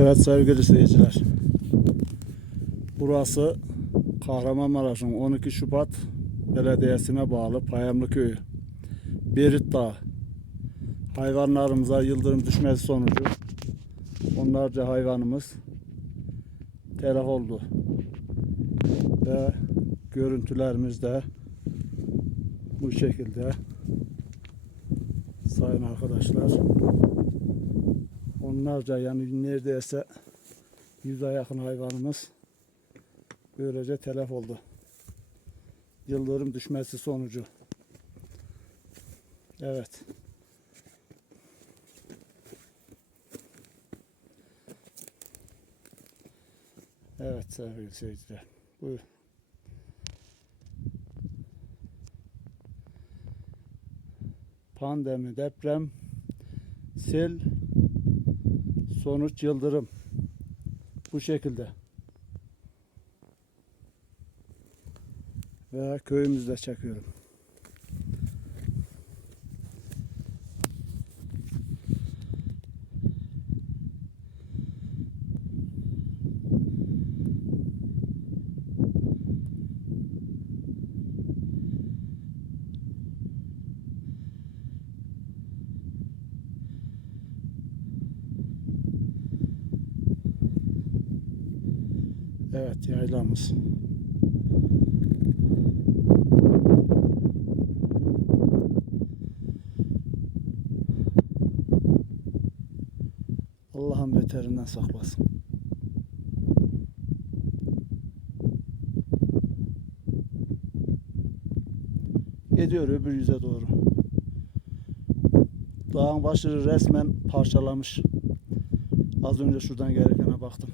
Evet sevgili seyirciler. Burası Kahramanmaraş'ın 12 Şubat Belediyesi'ne bağlı Payamlı Köyü. Berit Dağı. Hayvanlarımıza yıldırım düşmesi sonucu onlarca hayvanımız telef oldu. Ve görüntülerimiz de bu şekilde sayın arkadaşlar onlarca yani neredeyse yüze yakın hayvanımız böylece telef oldu. Yıldırım düşmesi sonucu. Evet. Evet sevgili seyirciler. Buyur. Pandemi, deprem, sel, sonuç yıldırım. Bu şekilde. Ve köyümüzde çekiyorum. Evet yaylamız. Allah'ın beterinden saklasın. Gidiyor öbür yüze doğru. Dağın başı resmen parçalamış. Az önce şuradan gelirken baktım.